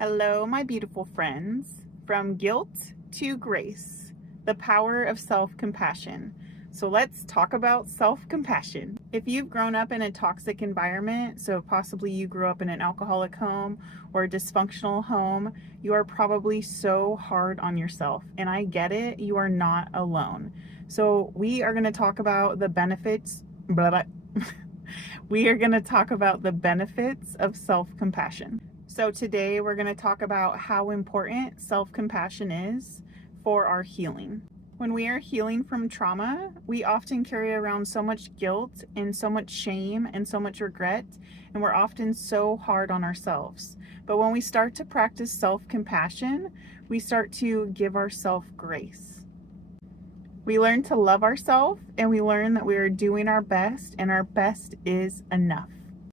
Hello, my beautiful friends. From guilt to grace, the power of self-compassion. So let's talk about self-compassion. If you've grown up in a toxic environment, so possibly you grew up in an alcoholic home or a dysfunctional home, you are probably so hard on yourself. And I get it, you are not alone. So we are going to talk about the benefits, blah, blah. We are going to talk about the benefits of self-compassion. So today we're going to talk about how important self-compassion is for our healing. When we are healing from trauma, we often carry around so much guilt and so much shame and so much regret, and we're often so hard on ourselves. But when we start to practice self-compassion, we start to give ourselves grace. We learn to love ourselves, and we learn that we are doing our best, and our best is enough.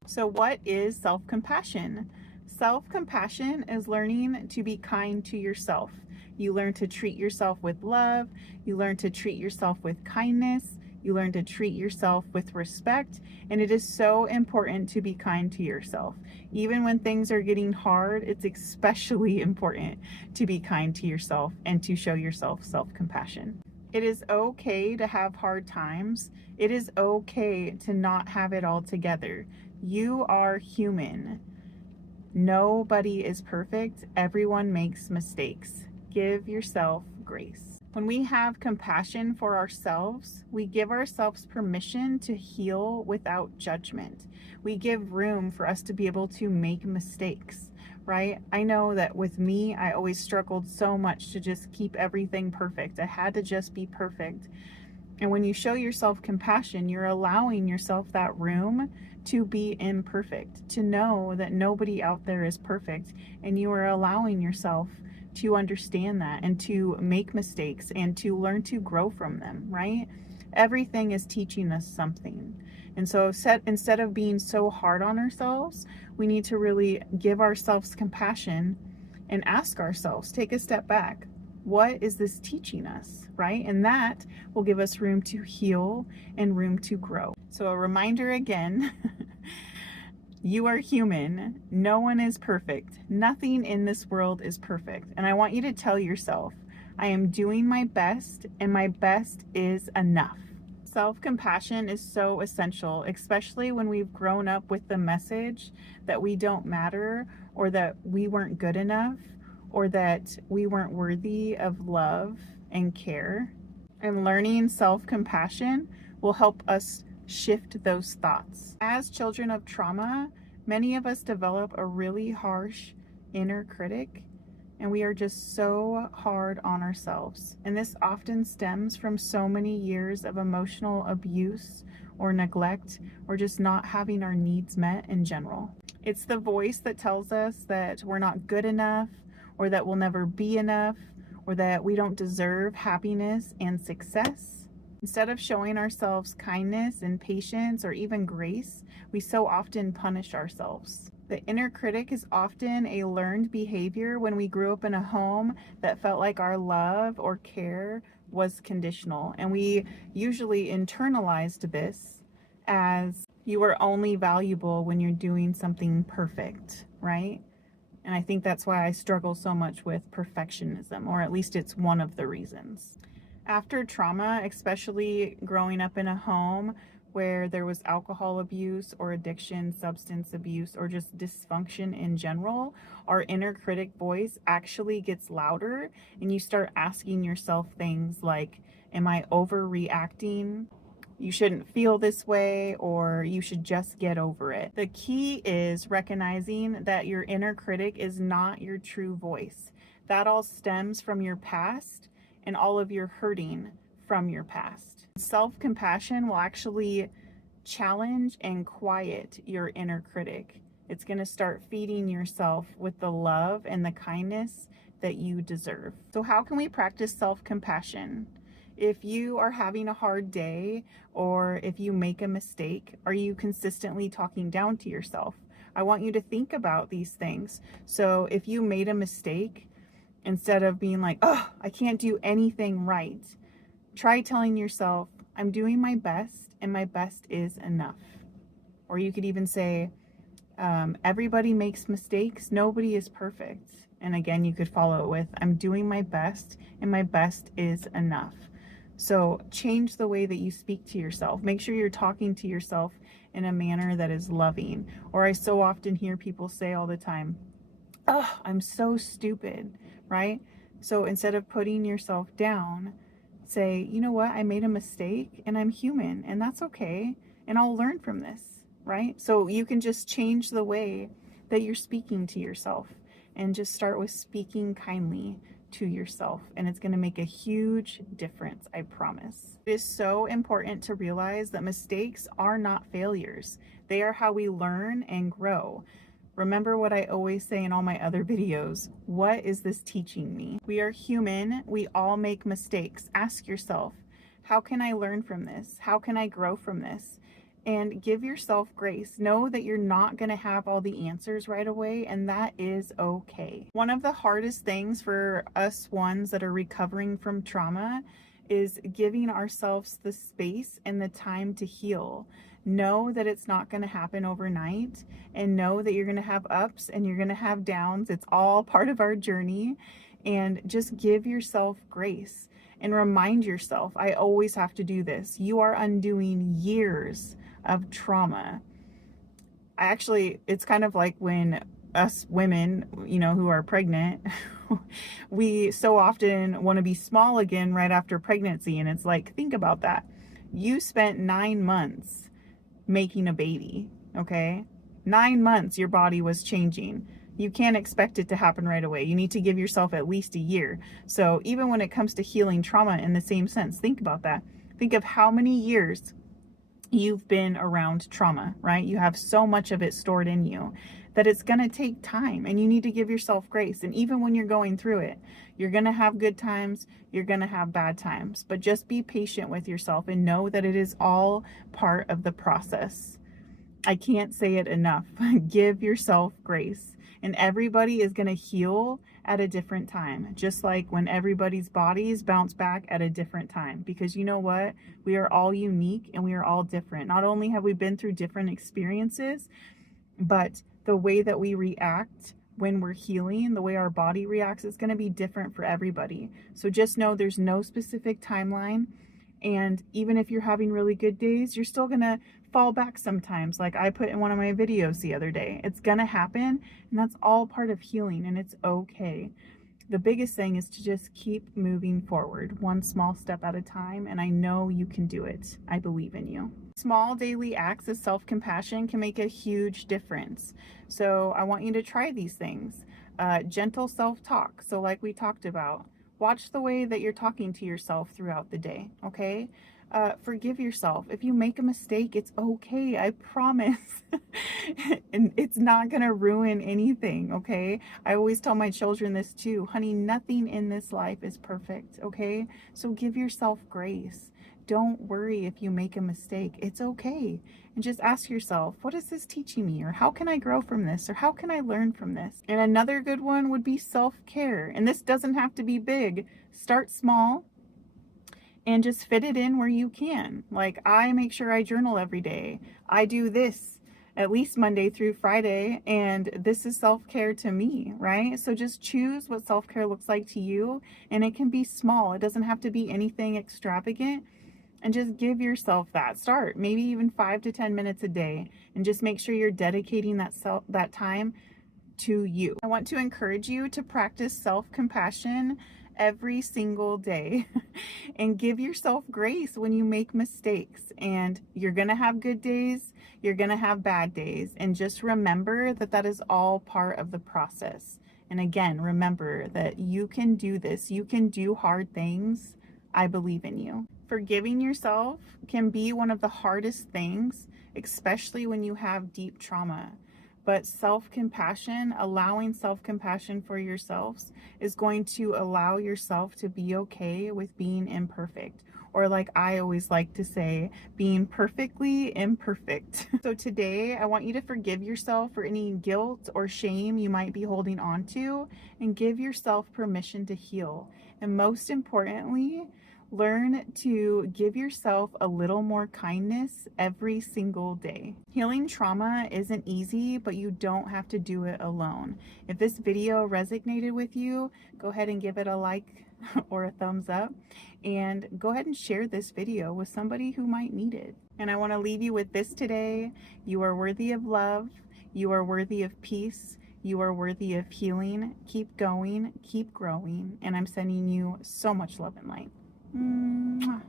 So what is self-compassion? Self-compassion is learning to be kind to yourself. You learn to treat yourself with love. You learn to treat yourself with kindness. You learn to treat yourself with respect. And it is so important to be kind to yourself. Even when things are getting hard, it's especially important to be kind to yourself and to show yourself self-compassion. It is okay to have hard times. It is okay to not have it all together. You are human. Nobody is perfect. Everyone makes mistakes. Give yourself grace. When we have compassion for ourselves, we give ourselves permission to heal without judgment. We give room for us to be able to make mistakes, right? I know that with me, I always struggled so much to just keep everything perfect. I had to just be perfect. And when you show yourself compassion, you're allowing yourself that room to be imperfect, to know that nobody out there is perfect, and you are allowing yourself to understand that and to make mistakes and to learn to grow from them, right? Everything is teaching us something. And so instead of being so hard on ourselves, we need to really give ourselves compassion and ask ourselves, take a step back. What is this teaching us, right? And that will give us room to heal and room to grow. So a reminder again, you are human. No one is perfect. Nothing in this world is perfect. And I want you to tell yourself, I am doing my best and my best is enough. Self-compassion is so essential, especially when we've grown up with the message that we don't matter or that we weren't good enough or that we weren't worthy of love and care. And learning self-compassion will help us shift those thoughts. As children of trauma, many of us develop a really harsh inner critic, and we are just so hard on ourselves. And this often stems from so many years of emotional abuse or neglect or just not having our needs met in general. It's the voice that tells us that we're not good enough, or that we'll never be enough, or that we don't deserve happiness and success. Instead of showing ourselves kindness and patience or even grace, we so often punish ourselves. The inner critic is often a learned behavior when we grew up in a home that felt like our love or care was conditional. And we usually internalized this as you are only valuable when you're doing something perfect, right? And I think that's why I struggle so much with perfectionism, or at least it's one of the reasons. After trauma, especially growing up in a home where there was alcohol abuse or addiction, substance abuse, or just dysfunction in general, our inner critic voice actually gets louder, and you start asking yourself things like, am I overreacting? You shouldn't feel this way, or you should just get over it. The key is recognizing that your inner critic is not your true voice. That all stems from your past and all of your hurting from your past. Self-compassion will actually challenge and quiet your inner critic. It's going to start feeding yourself with the love and the kindness that you deserve. So how can we practice self-compassion? If you are having a hard day, or if you make a mistake, are you consistently talking down to yourself? I want you to think about these things. So if you made a mistake, instead of being like, oh, I can't do anything right, try telling yourself, I'm doing my best and my best is enough. Or you could even say, Everybody makes mistakes. Nobody is perfect. And again, you could follow it with, I'm doing my best and my best is enough. So change the way that you speak to yourself. Make sure you're talking to yourself in a manner that is loving. Or I so often hear people say all the time, oh, I'm so stupid, right? So instead of putting yourself down, say, you know what, I made a mistake and I'm human and that's okay. And I'll learn from this, right? So you can just change the way that you're speaking to yourself and just start with speaking kindly to yourself. And it's going to make a huge difference, I promise. It is so important to realize that mistakes are not failures. They are how we learn and grow. Remember what I always say in all my other videos. What is this teaching me? We are human. We all make mistakes. Ask yourself, how can I learn from this? How can I grow from this? And give yourself grace. Know that you're not going to have all the answers right away, and that is okay. One of the hardest things for us ones that are recovering from trauma is giving ourselves the space and the time to heal. Know that it's not going to happen overnight, and know that you're going to have ups and you're going to have downs. It's all part of our journey, and just give yourself grace and remind yourself, I always have to do this. You are undoing years of trauma. It's kind of like when us women, who are pregnant, we so often want to be small again right after pregnancy. And it's like, think about that. You spent 9 months making a baby, okay? 9 months your body was changing. You can't expect it to happen right away. You need to give yourself at least a year. So even when it comes to healing trauma in the same sense, think about that. Think of how many years you've been around trauma, right? You have so much of it stored in you that it's going to take time, and you need to give yourself grace. And even when you're going through it, you're going to have good times, you're going to have bad times, but just be patient with yourself and know that it is all part of the process. I can't say it enough. Give yourself grace, and everybody is going to heal at a different time, just like when everybody's bodies bounce back at a different time, because you know what? We are all unique and we are all different. Not only have we been through different experiences, but the way that we react when we're healing, the way our body reacts, is going to be different for everybody. So just know there's no specific timeline. And even if you're having really good days, you're still going to fall back sometimes. Like I put in one of my videos the other day, it's going to happen, and that's all part of healing, and it's okay. The biggest thing is to just keep moving forward, one small step at a time, and I know you can do it. I believe in you. Small daily acts of self-compassion can make a huge difference. So I want you to try these things. Gentle self-talk. So like we talked about, watch the way that you're talking to yourself throughout the day, okay? Forgive yourself. If you make a mistake, it's okay. I promise. And it's not going to ruin anything, okay? I always tell my children this too. Honey, nothing in this life is perfect, okay? So give yourself grace. Don't worry if you make a mistake. It's okay. And just ask yourself, what is this teaching me? Or how can I grow from this? Or how can I learn from this? And another good one would be self-care. And this doesn't have to be big. Start small and just fit it in where you can. Like I make sure I journal every day. I do this at least Monday through Friday, and this is self-care to me, right? So just choose what self-care looks like to you, and it can be small. It doesn't have to be anything extravagant. And just give yourself that. Start maybe even 5 to 10 minutes a day, and just make sure you're dedicating that time to you. I want to encourage you to practice self-compassion every single day and give yourself grace when you make mistakes. And you're going to have good days, you're going to have bad days, and just remember that that is all part of the process. And again, remember that you can do this. You can do hard things. I believe in you. Forgiving yourself can be one of the hardest things, especially when you have deep trauma. But self-compassion, allowing self-compassion for yourselves, is going to allow yourself to be okay with being imperfect. Or like I always like to say, being perfectly imperfect. So today, I want you to forgive yourself for any guilt or shame you might be holding on to, and give yourself permission to heal. And most importantly, Learn to give yourself a little more kindness every single day. Healing trauma isn't easy, but you don't have to do it alone. If this video resonated with you, go ahead and give it a like or a thumbs up, and go ahead and share this video with somebody who might need it. And I want to leave you with this today. You are worthy of love. You are worthy of peace. You are worthy of healing. Keep going, keep growing, and I'm sending you so much love and light. Mwah.